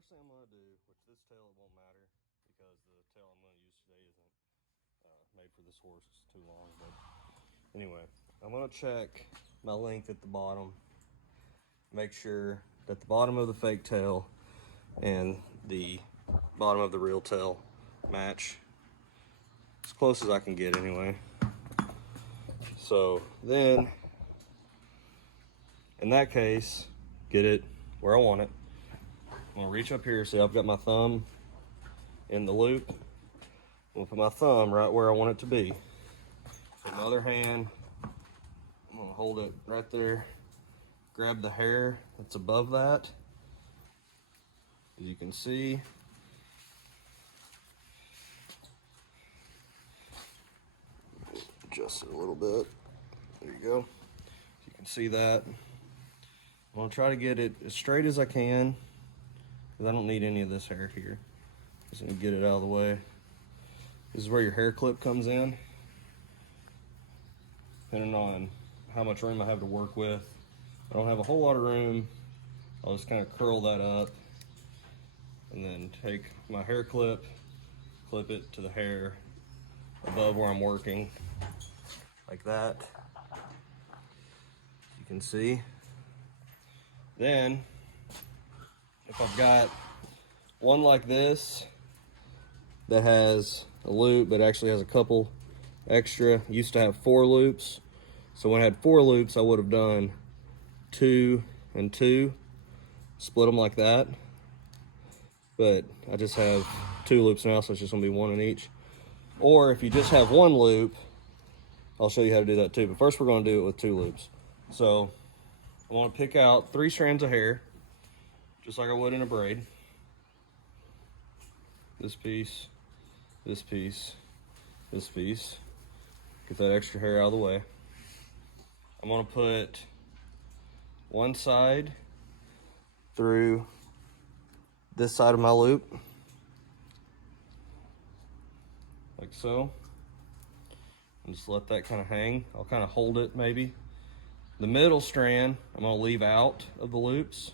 first thing I'm going to do, which this tail it won't matter because the tail I'm going to use today isn't made for this horse, it's too long. But anyway, I'm going to check my length at the bottom, make sure that the bottom of the fake tail and the bottom of the real tail match as close as I can get anyway. So then, in that case, get it where I want it. I'm gonna reach up here, see I've got my thumb in the loop. I'm gonna put my thumb right where I want it to be. So my other hand, I'm gonna hold it right there, grab the hair that's above that. As you can see, adjust it a little bit. There you go. You can see that. I'm gonna try to get it as straight as I can because I don't need any of this hair here. Just gonna get it out of the way. This is where your hair clip comes in. Depending on how much room I have to work with. I don't have a whole lot of room. I'll just kind of curl that up and then take my hair clip, clip it to the hair above where I'm working, like that. You can see. Then, if I've got one like this that has a loop but actually has a couple extra, used to have 4 loops. So when I had 4 loops, I would have done 2 and 2, split them like that. But I just have 2 loops now, so it's just gonna be 1 in each. Or if you just have 1 loop, I'll show you how to do that too. But first we're gonna do it with 2 loops. So I wanna pick out 3 strands of hair, just like I would in a braid. This piece, this piece, this piece. Get that extra hair out of the way. I'm gonna put one side through this side of my loop, like so, and just let that kind of hang. I'll kind of hold it maybe. The middle strand I'm gonna leave out of the loops.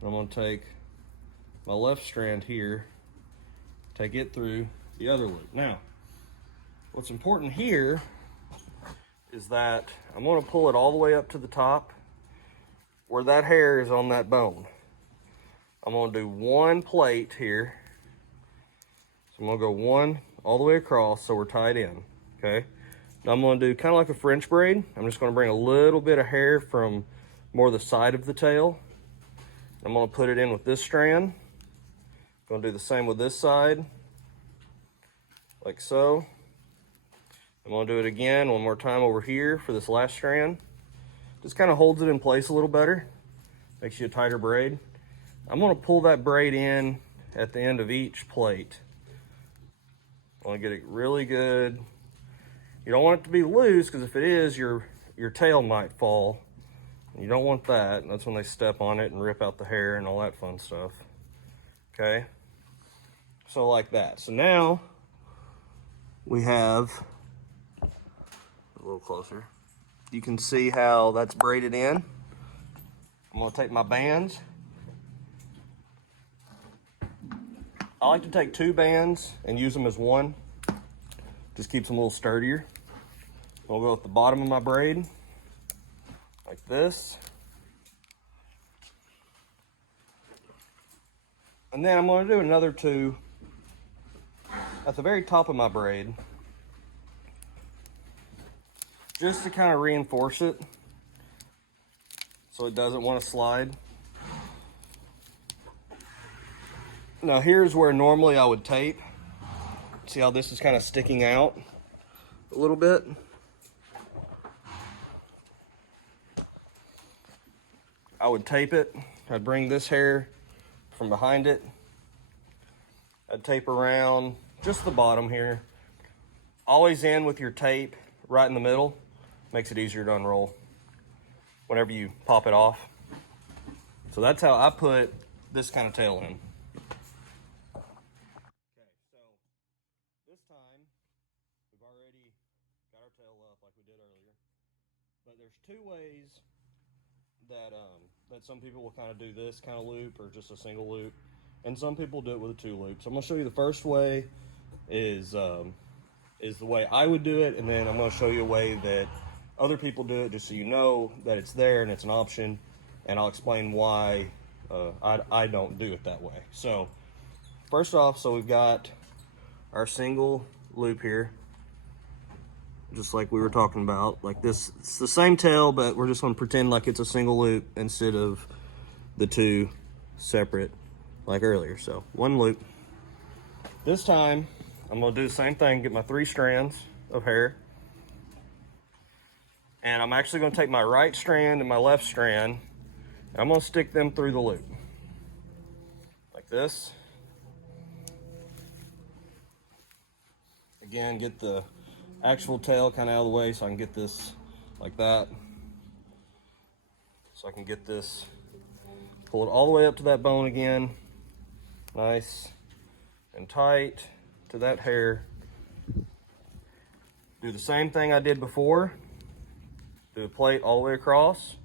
And I'm gonna take my left strand here, take it through the other loop. Now, what's important here is that I'm gonna pull it all the way up to the top where that hair is on that bone. I'm gonna do 1 plate here. So I'm gonna go 1 all the way across so we're tied in, okay? Now I'm gonna do kind of like a French braid. I'm just gonna bring a little bit of hair from more the side of the tail. I'm gonna put it in with this strand. Gonna do the same with this side, like so. I'm gonna do it again one more time over here for this last strand. Just kind of holds it in place a little better, makes you a tighter braid. I'm gonna pull that braid in at the end of each plate. I wanna get it really good. You don't want it to be loose, because if it is, your tail might fall. You don't want that. That's when they step on it and rip out the hair and all that fun stuff. Okay, so like that. So now we have a little closer. You can see how that's braided in. I'm gonna take my bands. I like to take 2 bands and use them as 1. Just keeps them a little sturdier. I'll go at the bottom of my braid, like this. And then I'm gonna do another 2 at the very top of my braid, just to kind of reinforce it so it doesn't want to slide. Now here's where normally I would tape. See how this is kind of sticking out a little bit? I would tape it. I'd bring this hair from behind it. I'd tape around just the bottom here. Always in with your tape right in the middle. Makes it easier to unroll whenever you pop it off. So that's how I put this kind of tail in. Okay, so this time we've already got our tail up like we did earlier. But there's 2 ways that that some people will kind of do this kind of loop or just a single loop. and some people do it with a 2 loop. So I'm gonna show you the first way is the way I would do it, and then I'm gonna show you a way that other people do it, just so you know that it's there and it's an option, and I'll explain why I don't do it that way. So first off, so we've got our single loop here, just like we were talking about, like this. It's the same tail, but we're just gonna pretend like it's a single loop instead of the 2 separate like earlier. So 1 loop. This time I'm gonna do the same thing, get my 3 strands of hair, and I'm actually gonna take my right strand and my left strand, and I'm gonna stick them through the loop like this. Again, get the actual tail kind of out of the way so I can get this like that. So I can get this, pull it all the way up to that bone again, nice and tight to that hair. Do the same thing I did before, do a plate all the way across,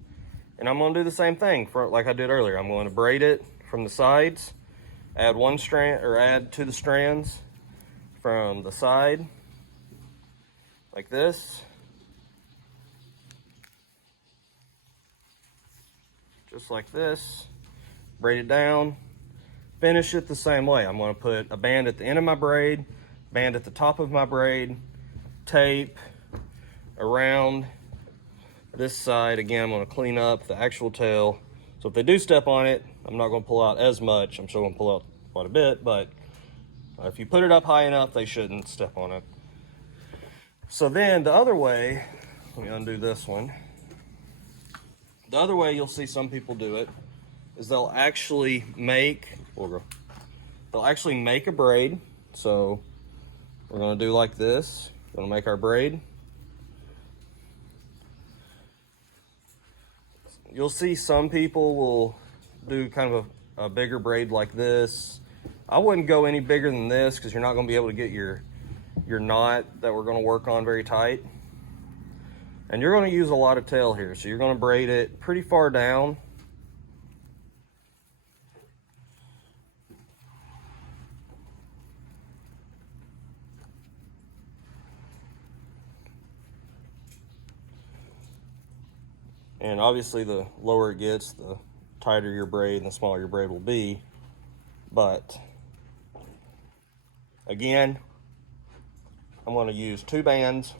and I'm going to do the same thing like I did earlier. I'm going to braid it from the sides, add 1 strand, or add to the strands from the side like this, just like this, braid it down, finish it the same way. I'm going to put a band at the end of my braid, band at the top of my braid, tape around this side. Again, I'm going to clean up the actual tail, so if they do step on it, I'm not going to pull out as much. I'm still going to pull out quite a bit, but if you put it up high enough, they shouldn't step on it. So then the other way, let me undo this one. The other way you'll see some people do it is they'll actually make a braid. So we're going to do like this. We're going to make our braid. You'll see some people will do kind of a bigger braid like this. I wouldn't go any bigger than this because you're not going to be able to get your knot that we're going to work on very tight. And you're going to use a lot of tail here, so you're going to braid it pretty far down. And obviously the lower it gets, the tighter your braid and the smaller your braid will be. But again, I'm going to use 2 bands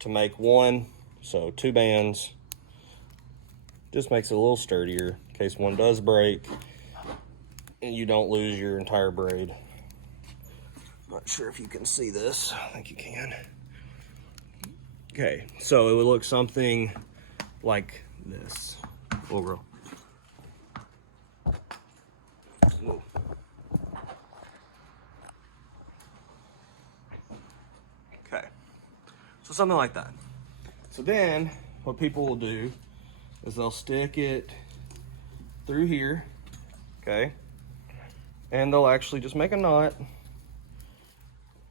to make 1. So 2 bands just makes it a little sturdier in case one does break and you don't lose your entire braid. Not sure if you can see this. I think you can. Okay, so it would look something like this. Whoa. Okay, so something like that. So then what people will do is they'll stick it through here, okay, and they'll actually just make a knot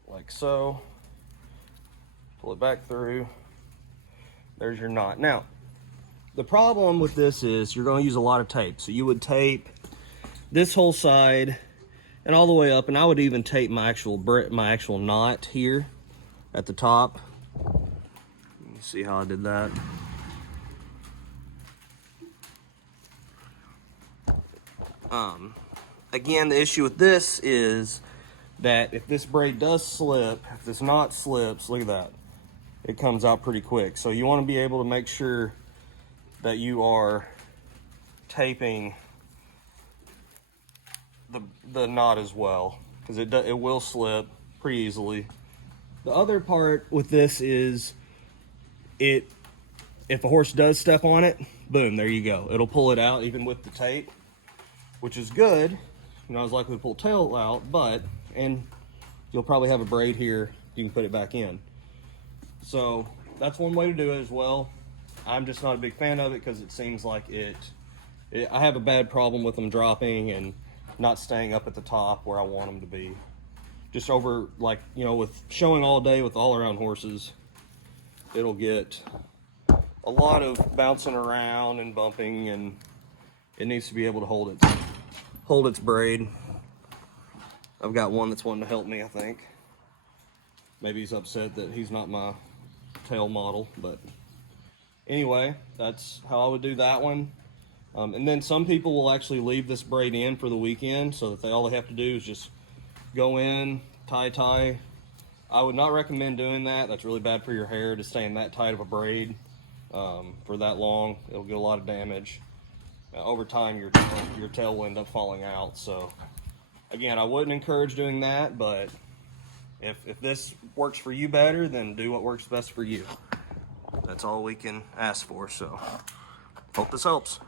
like so. Pull it back through. There's your knot. Now, the problem with this is you're going to use a lot of tape. So you would tape this whole side and all the way up, and I would even tape my actual knot here at the top. Let me see how I did that. Again, the issue with this is that if this braid does slip, if this knot slips, look at that, it comes out pretty quick. So you want to be able to make sure that you are taping the knot as well, because it will slip pretty easily. The other part with this is if a horse does step on it, boom, there you go. It'll pull it out even with the tape, which is good. You're not as likely to pull tail out, and you'll probably have a braid here. You can put it back in. So that's one way to do it as well. I'm just not a big fan of it because it seems like I have a bad problem with them dropping and not staying up at the top where I want them to be. Just over, like, you know, with showing all day with all around horses, it'll get a lot of bouncing around and bumping, and it needs to be able to hold it hold its braid. I've got one that's wanting to help me, I think. Maybe he's upset that he's not my tail model, but anyway, that's how I would do that one. And then some people will actually leave this braid in for the weekend so that all they have to do is just go in, tie. I would not recommend doing that. That's really bad for your hair to stay in that tight of a braid for that long. It'll get a lot of damage. Over time, your tail will end up falling out. So again, I wouldn't encourage doing that, but if this works for you better, then do what works best for you. That's all we can ask for, so hope this helps.